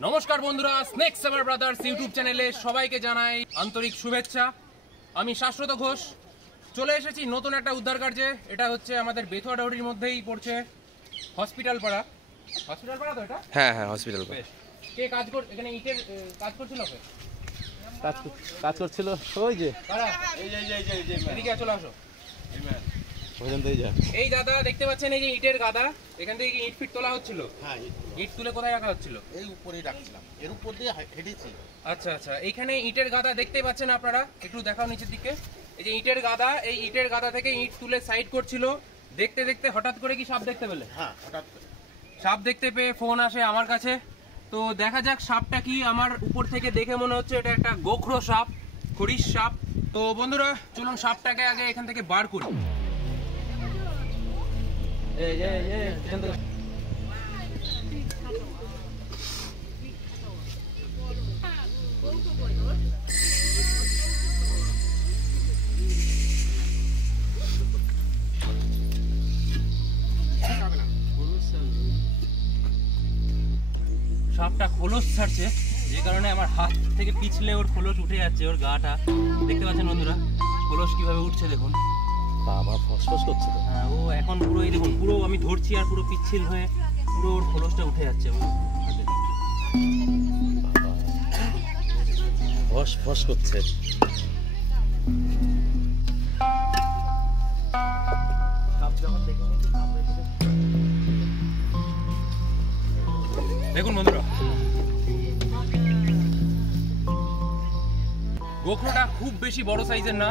নমস্কার বন্ধুরা, snake summer brothers YouTube চ্যানেলে সবাইকে জানাই আন্তরিক শুভেচ্ছা। আমি শাশ্বত ঘোষ চলে এসেছি নতুন একটা উদ্ধার কার্যে। এটা হচ্ছে আমাদের বেথুয়া ডাউরির মধ্যেই পড়ছে হসপিটাল পাড়া। হসপিটাল পাড়া তো এটা? হ্যাঁ হ্যাঁ হসপিটাল পাড়া। কে কাজ কর এখানে ইটের কাজ করছিল? কাজ করছিল ওই যে এদিকে চলে আসো। এই দাদা দেখতে পাচ্ছেন, এই যে ইটের গাদা, এখান থেকে ইট ফিট তোলা হচ্ছিল। হ্যাঁ, ইট তুলে কোথায় রাখা হচ্ছিল? এই উপরেই রাখছিলাম, এর উপর দিয়ে হেঁটেছি। আচ্ছা আচ্ছা, এইখানে ইটের গাদা দেখতে পাচ্ছেন আপনারা, একটু দেখাও নিচের দিকে। এই যে ইটের গাদা, এই ইটের গাদা থেকে ইট তুলে সাইড করছিল। দেখতে দেখতে হঠাৎ করে কি সাপ দেখতে পেলে? হ্যাঁ, হঠাৎ করে সাপ দেখতে পেয়ে ফোন আসে আমার কাছে। তো দেখা যাক সাপটা কি। আমার উপর থেকে দেখে মনে হচ্ছে এটা একটা গোখরো সাপ, খরিশ সাপ। তো বন্ধুরা চলুন সাপটাকে আগে এখান থেকে বার করি। সাপটা খোলস ছাড়ছে, যে কারণে আমার হাত থেকে পিছলে ওর খোলস উঠে যাচ্ছে। ওর গাটা দেখতে পাচ্ছেন বন্ধুরা, খোলস কিভাবে উঠছে দেখুন। বাবা ফসফস করছে তো। হ্যাঁ, ও এখন পুরো এই দেখুন, পুরো আমি ধরছি আর পুরো পিচ্ছিল হয়ে পুরো ওর খোলসটা উঠে যাচ্ছে আমার হাতে। ফসফস করছে। দেখুন বন্ধুরা, গোখরোটা খুব বেশি বড় সাইজের না,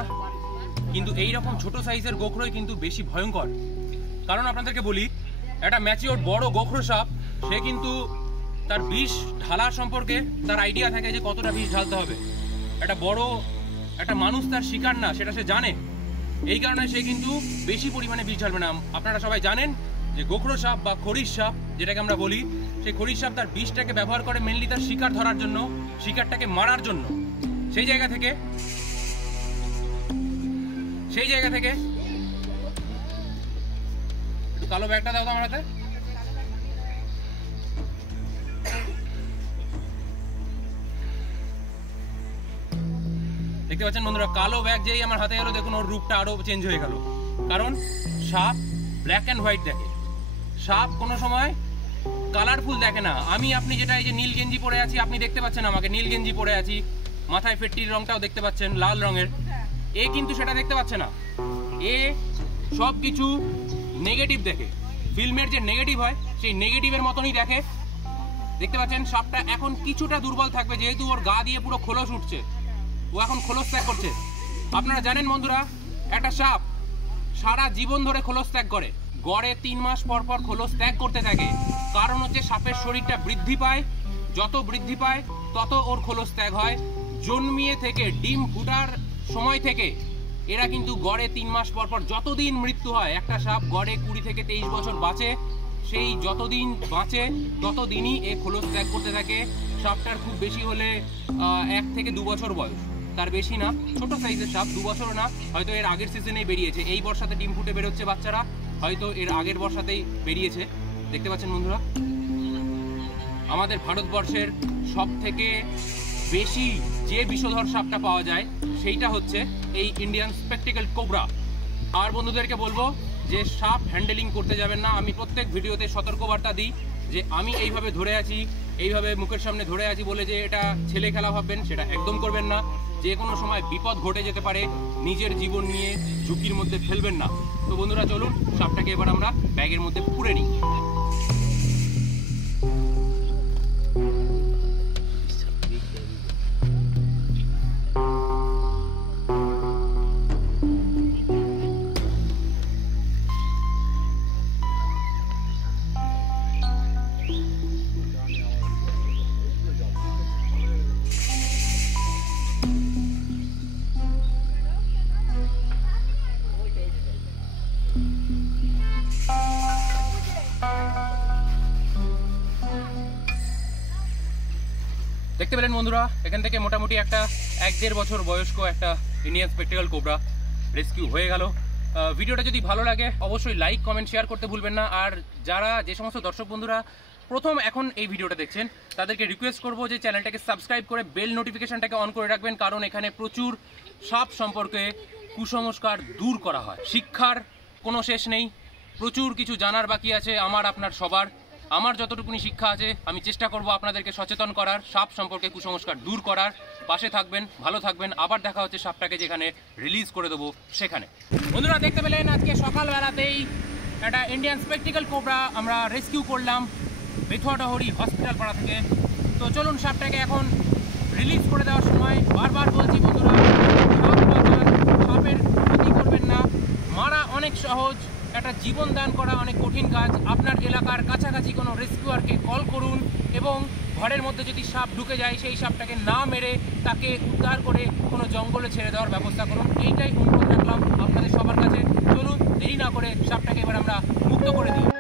কিন্তু এইরকম ছোট সাইজের গোখরোই কিন্তু বেশি ভয়ঙ্কর। কারণ আপনাদেরকে বলি, একটা ম্যাচিওর বড় গোখরো সাপ সে কিন্তু তার বিষ ঢালার সম্পর্কে তার আইডিয়া থাকে যে কতটা বিষ ঢালতে হবে। একটা মানুষ তার শিকার না, সেটা সে জানে। এই কারণে সে কিন্তু বেশি পরিমাণে বিষ ঢালবে না। আপনারা সবাই জানেন যে গোখরো সাপ বা খরিশ সাপ যেটাকে আমরা বলি, সেই খরিশ সাপ তার বিষটাকে ব্যবহার করে মেনলি তার শিকার ধরার জন্য, শিকারটাকে মারার জন্য। সেই জায়গা থেকে একটু কালো ব্যাগটা দাও তো আমার হাতে। দেখতে পাচ্ছেন বন্ধুরা, কালো ব্যাগ যেই আমার হাতে এলো, দেখুন ওর রূপটা আরো চেঞ্জ হয়ে গেল। কারণ সাপ ব্ল্যাক অ্যান্ড হোয়াইট দেখে, সাপ কোনো সময় কালারফুল দেখে না। আপনি যেটা এই যে নীল গেঞ্জি পরে আছি, আপনি দেখতে পাচ্ছেন আমাকে নীল গেঞ্জি পরে আছি, মাথায় ফেটটির রংটাও দেখতে পাচ্ছেন লাল রঙের। এ কিন্তু সেটা দেখতে পাচ্ছে না, এ সব কিছু নেগেটিভ দেখে। ফিল্মের যে নেগেটিভ হয় সেই নেগেটিভের মতনই দেখে। দেখতে পাচ্ছেন সাপটা এখন কিছুটা দুর্বল থাকবে, যেহেতু ওর গা দিয়ে পুরো খোলস উঠছে, ও এখন খোলস ত্যাগ করছে। আপনারা জানেন বন্ধুরা, একটা সাপ সারা জীবন ধরে খোলস ত্যাগ করে, গড়ে 3 মাস পর পর খোলস ত্যাগ করতে থাকে। কারণ হচ্ছে সাপের শরীরটা বৃদ্ধি পায়, যত বৃদ্ধি পায় তত ওর খোলস ত্যাগ হয়। জন্মিয়ে থেকে ডিম ফুটার সময় থেকে এরা কিন্তু গড়ে 3 মাস পর পর যতদিন মৃত্যু হয়, একটা সাপ গড়ে 20 থেকে 23 বছর বাঁচে। সেই যতদিন বাঁচে ততদিনই এ খোলস ত্যাগ করতে থাকে। সাপটার খুব বেশি হলে 1 থেকে 2 বছর বয়স, তার বেশি না। ছোট সাইজের সাপ, 2 বছর না, হয়তো এর আগের সিজনেই বেরিয়েছে। এই বর্ষাতে ডিম ফুটে বেরোচ্ছে বাচ্চারা, হয়তো এর আগের বর্ষাতেই বেরিয়েছে। দেখতে পাচ্ছেন বন্ধুরা, আমাদের ভারতবর্ষের সব থেকে বেশি যে বিষধর সাপটা পাওয়া যায় সেইটা হচ্ছে এই ইন্ডিয়ান স্পেকটেকল কোবরা। আর বন্ধুদেরকে বলবো যে সাপ হ্যান্ডেলিং করতে যাবেন না। আমি প্রত্যেক ভিডিওতে সতর্কবার্তা দিই যে আমি এইভাবে ধরে আছি, এইভাবে মুখের সামনে ধরে আছি বলে যে এটা ছেলে খেলা ভাববেন, সেটা একদম করবেন না। যে কোনো সময় বিপদ ঘটে যেতে পারে, নিজের জীবন নিয়ে ঝুঁকির মধ্যে ফেলবেন না। তো বন্ধুরা চলুন সাপটাকে এবার আমরা ব্যাগের মধ্যে পুরে নিই। দেখতে পেলেন বন্ধুরা, এখান থেকে মোটামুটি একটা 1-1.5 বছর বয়স্ক একটা ইন্ডিয়ান স্পেকটেকল কোবরা রেস্কিউ হয়ে গেল। ভিডিওটা যদি ভালো লাগে অবশ্যই লাইক, কমেন্ট, শেয়ার করতে ভুলবেন না। আর যে সমস্ত দর্শক বন্ধুরা প্রথম এখন এই ভিডিওটা দেখছেন তাদেরকে রিকোয়েস্ট করব যে চ্যানেলটাকে সাবস্ক্রাইব করে বেল নোটিফিকেশনটাকে অন করে রাখবেন, কারণ এখানে প্রচুর সাপ সম্পর্কে কুসংস্কার দূর করা হয়। শিক্ষার কোনো শেষ নেই, প্রচুর কিছু জানার বাকি আছে আমার আপনার সবার। আমার যতটুকুনি শিক্ষা আছে আমি চেষ্টা করব আপনাদেরকে সচেতন করার, সাপ সম্পর্কে কুসংস্কার দূর করার। পাশে থাকবেন, ভালো থাকবেন। আবার দেখা হচ্ছে সাপটাকে যেখানে রিলিজ করে দেবো সেখানে। বন্ধুরা দেখতে পেলেন আজকে সকালবেলাতেই একটা ইন্ডিয়ান স্পেকটিক্যাল কোবরা আমরা রেস্কিউ করলাম বেথুয়াডাহরি হসপিটাল পাড়া থেকে। তো চলুন সাপটাকে এখন রিলিজ করে দেওয়ার সময় বারবার বলছি বন্ধুরা, সাপ বাঁচান, সাপের ক্ষতি করবেন না। মারা অনেক সহজ, একটা জীবন দান করা অনেক কঠিন কাজ। আপনার এলাকার কাছাকাছি কোনো রেস্কিউয়ারকে কল করুন এবং ঘরের মধ্যে যদি সাপ ঢুকে যায় সেই সাপটাকে না মেরে তাকে উদ্ধার করে কোনো জঙ্গলে ছেড়ে দেওয়ার ব্যবস্থা করুন। এইটাই অনুরোধ রাখলাম আপনাদের সবার কাছে। চলুন দেরি না করে সাপটাকে এবার আমরা মুক্ত করে দিই।